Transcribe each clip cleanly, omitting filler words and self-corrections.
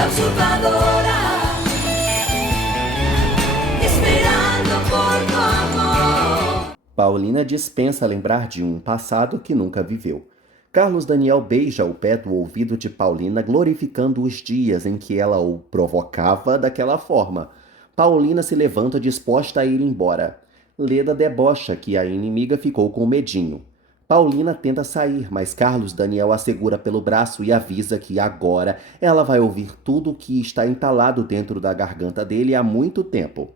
la usurpadora, esperando por tu amor. Paulina dispensa lembrar de um passado que nunca viveu. Carlos Daniel beija o pé do ouvido de Paulina, glorificando os dias em que ela o provocava daquela forma. Paulina se levanta disposta a ir embora. Leda debocha que a inimiga ficou com medinho. Paulina tenta sair, mas Carlos Daniel a segura pelo braço e avisa que agora ela vai ouvir tudo o que está entalado dentro da garganta dele há muito tempo.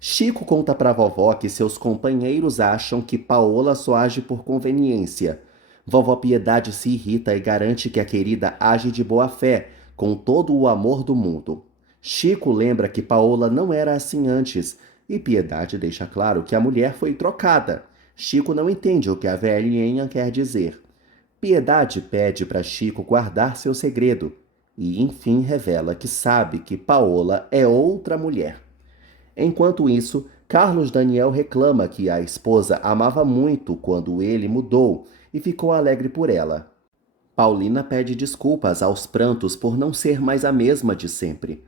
Chico conta para a vovó que seus companheiros acham que Paola só age por conveniência. Vovó Piedade se irrita e garante que a querida age de boa fé, com todo o amor do mundo. Chico lembra que Paola não era assim antes, e Piedade deixa claro que a mulher foi trocada. Chico não entende o que a velhinha quer dizer. Piedade pede para Chico guardar seu segredo, e enfim revela que sabe que Paola é outra mulher. Enquanto isso, Carlos Daniel reclama que a esposa amava muito quando ele mudou e ficou alegre por ela. Paulina pede desculpas aos prantos por não ser mais a mesma de sempre.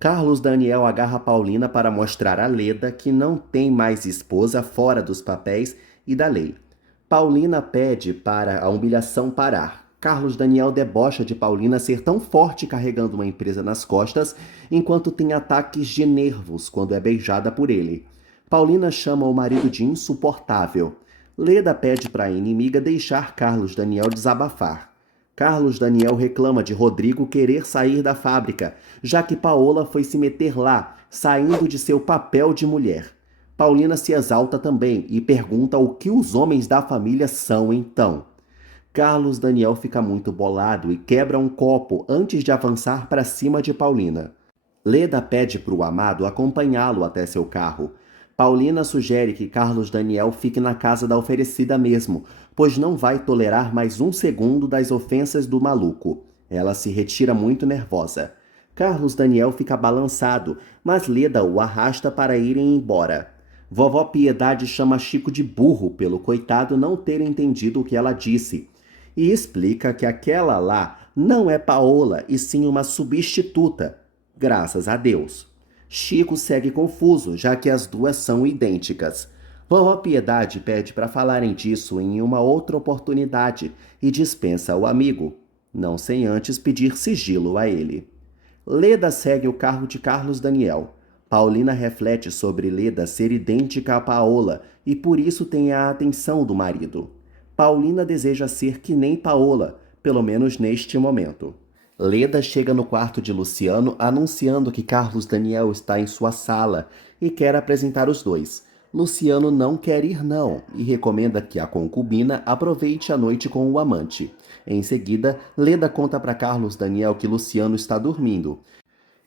Carlos Daniel agarra Paulina para mostrar a Leda que não tem mais esposa fora dos papéis e da lei. Paulina pede para a humilhação parar. Carlos Daniel debocha de Paulina ser tão forte carregando uma empresa nas costas, enquanto tem ataques de nervos quando é beijada por ele. Paulina chama o marido de insuportável. Leda pede para a inimiga deixar Carlos Daniel desabafar. Carlos Daniel reclama de Rodrigo querer sair da fábrica, já que Paola foi se meter lá, saindo de seu papel de mulher. Paulina se exalta também e pergunta o que os homens da família são então. Carlos Daniel fica muito bolado e quebra um copo antes de avançar para cima de Paulina. Leda pede para o amado acompanhá-lo até seu carro. Paulina sugere que Carlos Daniel fique na casa da oferecida mesmo, pois não vai tolerar mais um segundo das ofensas do maluco. Ela se retira muito nervosa. Carlos Daniel fica balançado, mas Leda o arrasta para irem embora. Vovó Piedade chama Chico de burro pelo coitado não ter entendido o que ela disse e explica que aquela lá não é Paola e sim uma substituta. Graças a Deus. Chico segue confuso, já que as duas são idênticas. Vovó Piedade pede para falarem disso em uma outra oportunidade e dispensa o amigo, não sem antes pedir sigilo a ele. Leda segue o carro de Carlos Daniel. Paulina reflete sobre Leda ser idêntica a Paola e por isso tem a atenção do marido. Paulina deseja ser que nem Paola, pelo menos neste momento. Leda chega no quarto de Luciano anunciando que Carlos Daniel está em sua sala e quer apresentar os dois. Luciano não quer ir não e recomenda que a concubina aproveite a noite com o amante. Em seguida, Leda conta para Carlos Daniel que Luciano está dormindo.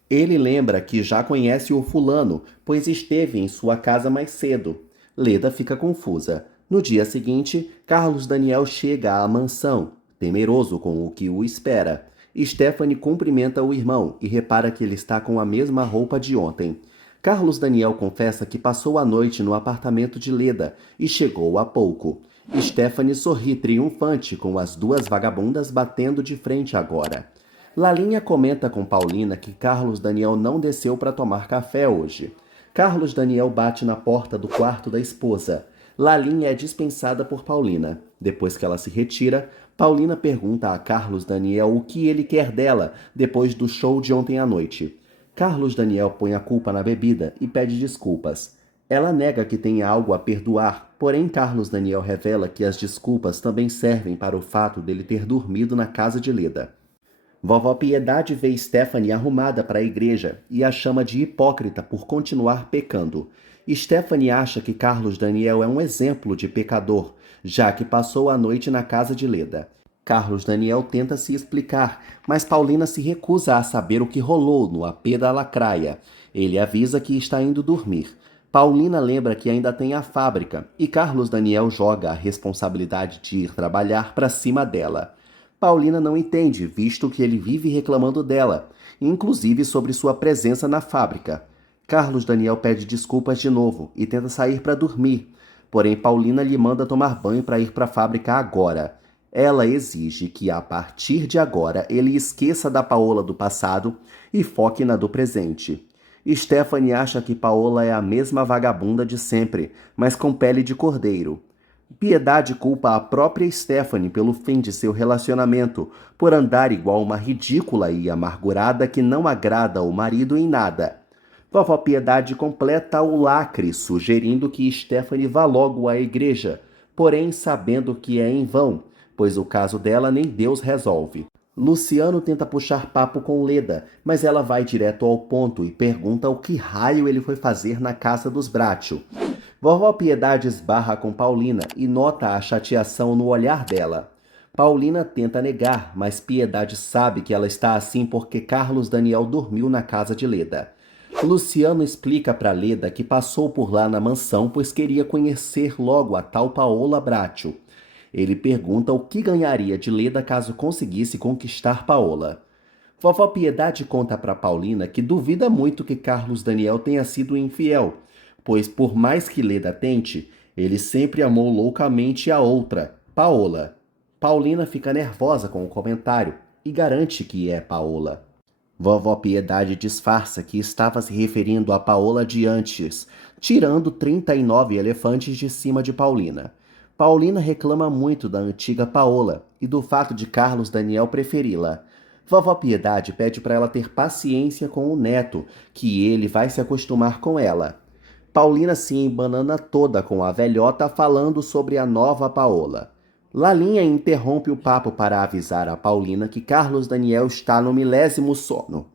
Ele lembra que já conhece o fulano, pois esteve em sua casa mais cedo. Leda fica confusa. No dia seguinte, Carlos Daniel chega à mansão, temeroso com o que o espera. Stephanie cumprimenta o irmão e repara que ele está com a mesma roupa de ontem. Carlos Daniel confessa que passou a noite no apartamento de Leda e chegou há pouco. Stephanie sorri triunfante com as duas vagabundas batendo de frente agora. Lalinha comenta com Paulina que Carlos Daniel não desceu para tomar café hoje. Carlos Daniel bate na porta do quarto da esposa. Lalinha é dispensada por Paulina. Depois que ela se retira, Paulina pergunta a Carlos Daniel o que ele quer dela depois do show de ontem à noite. Carlos Daniel põe a culpa na bebida e pede desculpas. Ela nega que tenha algo a perdoar, porém Carlos Daniel revela que as desculpas também servem para o fato dele ter dormido na casa de Leda. Vovó Piedade vê Stephanie arrumada para a igreja e a chama de hipócrita por continuar pecando. Stephanie acha que Carlos Daniel é um exemplo de pecador, já que passou a noite na casa de Leda. Carlos Daniel tenta se explicar, mas Paulina se recusa a saber o que rolou no apê da Lacraia. Ele avisa que está indo dormir. Paulina lembra que ainda tem a fábrica e Carlos Daniel joga a responsabilidade de ir trabalhar para cima dela. Paulina não entende, visto que ele vive reclamando dela, inclusive sobre sua presença na fábrica. Carlos Daniel pede desculpas de novo e tenta sair para dormir, porém Paulina lhe manda tomar banho para ir para a fábrica agora. Ela exige que, a partir de agora, ele esqueça da Paola do passado e foque na do presente. Stephanie acha que Paola é a mesma vagabunda de sempre, mas com pele de cordeiro. Piedade culpa a própria Stephanie pelo fim de seu relacionamento, por andar igual uma ridícula e amargurada que não agrada o marido em nada. Vovó Piedade completa o lacre, sugerindo que Stephanie vá logo à igreja, porém sabendo que é em vão, pois o caso dela nem Deus resolve. Luciano tenta puxar papo com Leda, mas ela vai direto ao ponto e pergunta o que raio ele foi fazer na casa dos Bracho. Vovó Piedade esbarra com Paulina e nota a chateação no olhar dela. Paulina tenta negar, mas Piedade sabe que ela está assim porque Carlos Daniel dormiu na casa de Leda. Luciano explica para Leda que passou por lá na mansão pois queria conhecer logo a tal Paola Bracho. Ele pergunta o que ganharia de Leda caso conseguisse conquistar Paola. Vovó Piedade conta para Paulina que duvida muito que Carlos Daniel tenha sido infiel, pois por mais que Leda tente, ele sempre amou loucamente a outra, Paola. Paulina fica nervosa com o comentário e garante que é Paola. Vovó Piedade disfarça que estava se referindo a Paola de antes, tirando 39 elefantes de cima de Paulina. Paulina reclama muito da antiga Paola e do fato de Carlos Daniel preferi-la. Vovó Piedade pede para ela ter paciência com o neto, que ele vai se acostumar com ela. Paulina se embanana toda com a velhota falando sobre a nova Paola. Lalinha interrompe o papo para avisar a Paulina que Carlos Daniel está no 10º sono.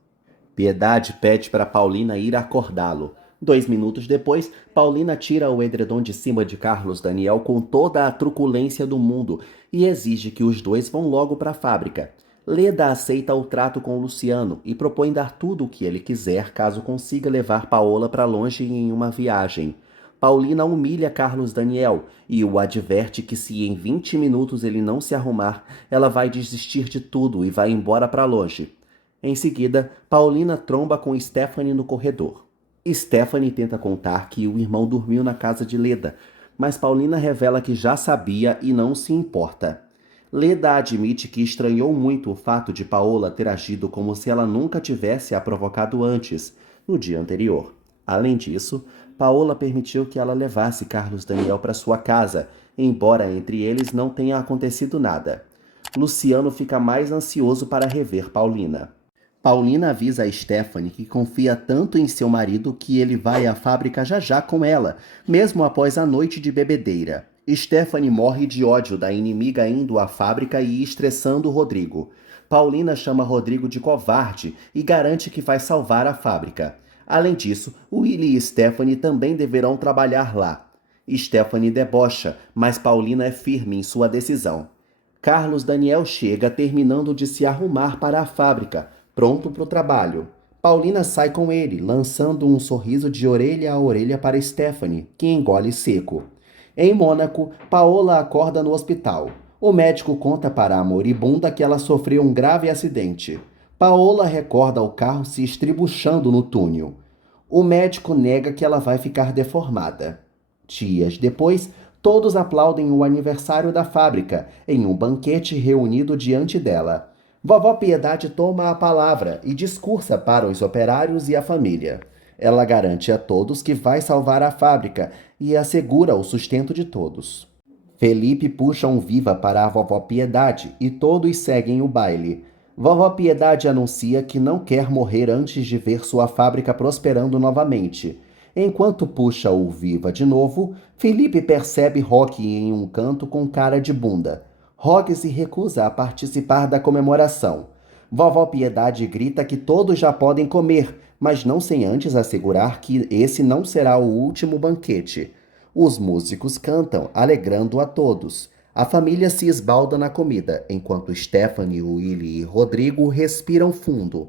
Piedade pede para Paulina ir acordá-lo. 2 minutos depois, Paulina tira o edredom de cima de Carlos Daniel com toda a truculência do mundo e exige que os dois vão logo para a fábrica. Leda aceita o trato com Luciano e propõe dar tudo o que ele quiser caso consiga levar Paola para longe em uma viagem. Paulina humilha Carlos Daniel e o adverte que se em 20 minutos ele não se arrumar, ela vai desistir de tudo e vai embora para longe. Em seguida, Paulina tromba com Stephanie no corredor. Stephanie tenta contar que o irmão dormiu na casa de Leda, mas Paulina revela que já sabia e não se importa. Leda admite que estranhou muito o fato de Paola ter agido como se ela nunca tivesse a provocado antes, no dia anterior. Além disso, Paola permitiu que ela levasse Carlos Daniel para sua casa, embora entre eles não tenha acontecido nada. Luciano fica mais ansioso para rever Paulina. Paulina avisa a Stephanie que confia tanto em seu marido que ele vai à fábrica já já com ela, mesmo após a noite de bebedeira. Stephanie morre de ódio da inimiga indo à fábrica e estressando Rodrigo. Paulina chama Rodrigo de covarde e garante que vai salvar a fábrica. Além disso, Willy e Stephanie também deverão trabalhar lá. Stephanie debocha, mas Paulina é firme em sua decisão. Carlos Daniel chega terminando de se arrumar para a fábrica, pronto para o trabalho. Paulina sai com ele, lançando um sorriso de orelha a orelha para Stephanie, que engole seco. Em Mônaco, Paola acorda no hospital. O médico conta para a moribunda que ela sofreu um grave acidente. Paola recorda o carro se estribuchando no túnel. O médico nega que ela vai ficar deformada. Dias depois, todos aplaudem o aniversário da fábrica, em um banquete reunido diante dela. Vovó Piedade toma a palavra e discursa para os operários e a família. Ela garante a todos que vai salvar a fábrica e assegura o sustento de todos. Felipe puxa um viva para a Vovó Piedade e todos seguem o baile. Vovó Piedade anuncia que não quer morrer antes de ver sua fábrica prosperando novamente. Enquanto puxa o viva de novo, Felipe percebe Roque em um canto com cara de bunda. Roque se recusa a participar da comemoração. Vovó Piedade grita que todos já podem comer, mas não sem antes assegurar que esse não será o último banquete. Os músicos cantam, alegrando a todos. A família se esbalda na comida, enquanto Stephanie, Willy e Rodrigo respiram fundo.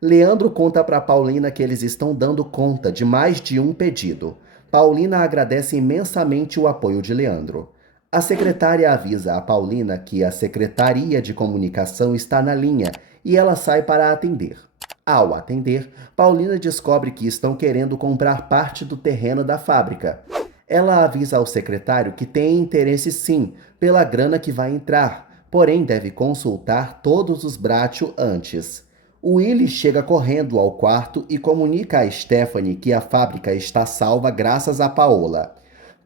Leandro conta para Paulina que eles estão dando conta de mais de um pedido. Paulina agradece imensamente o apoio de Leandro. A secretária avisa a Paulina que a Secretaria de Comunicação está na linha e ela sai para atender. Ao atender, Paulina descobre que estão querendo comprar parte do terreno da fábrica. Ela avisa ao secretário que tem interesse sim, pela grana que vai entrar, porém deve consultar todos os Bracho antes. Willie chega correndo ao quarto e comunica a Stephanie que a fábrica está salva graças a Paola.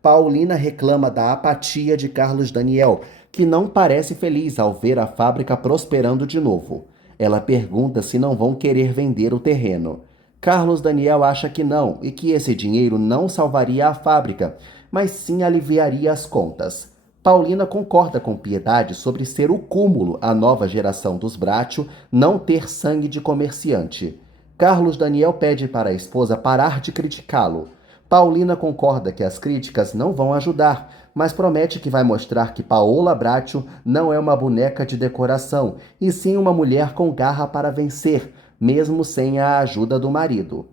Paulina reclama da apatia de Carlos Daniel, que não parece feliz ao ver a fábrica prosperando de novo. Ela pergunta se não vão querer vender o terreno. Carlos Daniel acha que não e que esse dinheiro não salvaria a fábrica, mas sim aliviaria as contas. Paulina concorda com Piedade sobre ser o cúmulo a nova geração dos Bracho não ter sangue de comerciante. Carlos Daniel pede para a esposa parar de criticá-lo. Paulina concorda que as críticas não vão ajudar, mas promete que vai mostrar que Paola Bracho não é uma boneca de decoração, e sim uma mulher com garra para vencer, mesmo sem a ajuda do marido.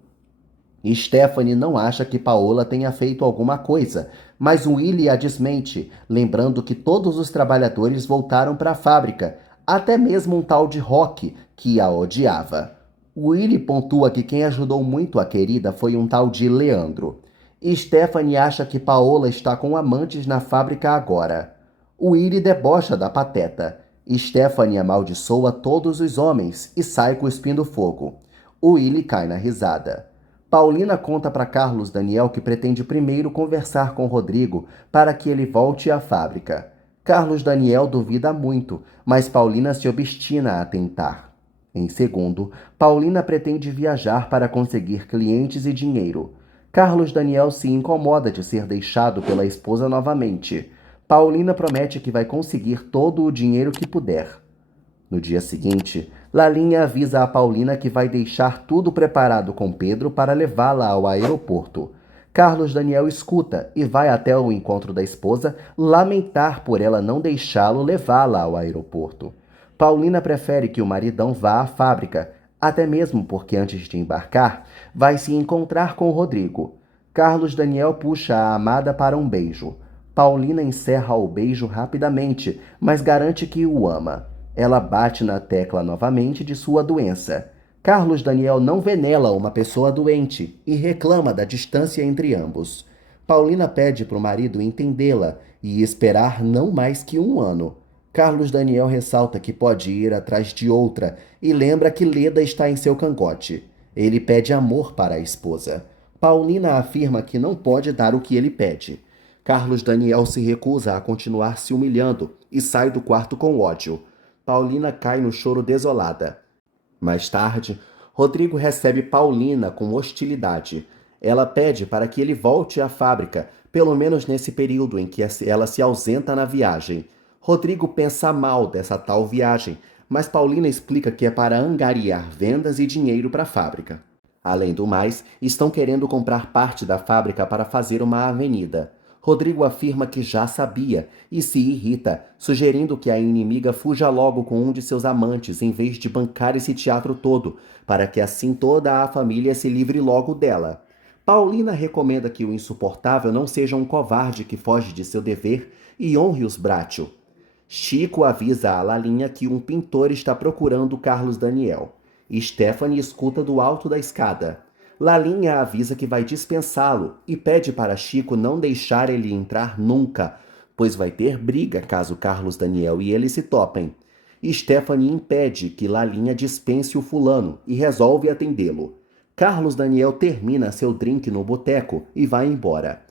Stephanie não acha que Paola tenha feito alguma coisa, mas Willie a desmente, lembrando que todos os trabalhadores voltaram para a fábrica, até mesmo um tal de Rock, que a odiava. Willie pontua que quem ajudou muito a querida foi um tal de Leandro. Stephanie acha que Paola está com amantes na fábrica agora. Willie debocha da pateta. Stephanie amaldiçoa todos os homens e sai cuspindo fogo. Willie cai na risada. Paulina conta para Carlos Daniel que pretende primeiro conversar com Rodrigo para que ele volte à fábrica. Carlos Daniel duvida muito, mas Paulina se obstina a tentar. Em segundo, Paulina pretende viajar para conseguir clientes e dinheiro. Carlos Daniel se incomoda de ser deixado pela esposa novamente. Paulina promete que vai conseguir todo o dinheiro que puder. No dia seguinte, Lalinha avisa a Paulina que vai deixar tudo preparado com Pedro para levá-la ao aeroporto. Carlos Daniel escuta e vai até o encontro da esposa lamentar por ela não deixá-lo levá-la ao aeroporto. Paulina prefere que o maridão vá à fábrica, até mesmo porque antes de embarcar, vai se encontrar com Rodrigo. Carlos Daniel puxa a amada para um beijo. Paulina encerra o beijo rapidamente, mas garante que o ama. Ela bate na tecla novamente de sua doença. Carlos Daniel não vê nela uma pessoa doente e reclama da distância entre ambos. Paulina pede para o marido entendê-la e esperar não mais que 1 ano. Carlos Daniel ressalta que pode ir atrás de outra e lembra que Leda está em seu cangote. Ele pede amor para a esposa. Paulina afirma que não pode dar o que ele pede. Carlos Daniel se recusa a continuar se humilhando e sai do quarto com ódio. Paulina cai no choro desolada. Mais tarde, Rodrigo recebe Paulina com hostilidade. Ela pede para que ele volte à fábrica, pelo menos nesse período em que ela se ausenta na viagem. Rodrigo pensa mal dessa tal viagem, mas Paulina explica que é para angariar vendas e dinheiro para a fábrica. Além do mais, estão querendo comprar parte da fábrica para fazer uma avenida. Rodrigo afirma que já sabia e se irrita, sugerindo que a inimiga fuja logo com um de seus amantes em vez de bancar esse teatro todo, para que assim toda a família se livre logo dela. Paulina recomenda que o insuportável não seja um covarde que foge de seu dever e honre os Bracho. Chico avisa a Lalinha que um pintor está procurando Carlos Daniel. Stephanie escuta do alto da escada. Lalinha avisa que vai dispensá-lo e pede para Chico não deixar ele entrar nunca, pois vai ter briga caso Carlos Daniel e ele se topem. Stephanie impede que Lalinha dispense o fulano e resolve atendê-lo. Carlos Daniel termina seu drink no boteco e vai embora.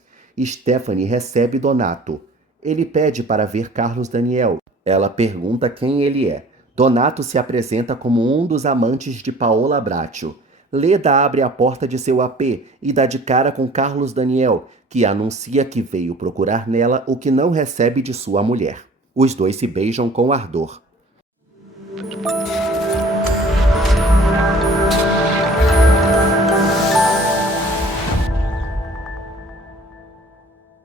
Stephanie recebe Donato. Ele pede para ver Carlos Daniel. Ela pergunta quem ele é. Donato se apresenta como um dos amantes de Paola Bracho. Leda abre a porta de seu AP e dá de cara com Carlos Daniel, que anuncia que veio procurar nela o que não recebe de sua mulher. Os dois se beijam com ardor.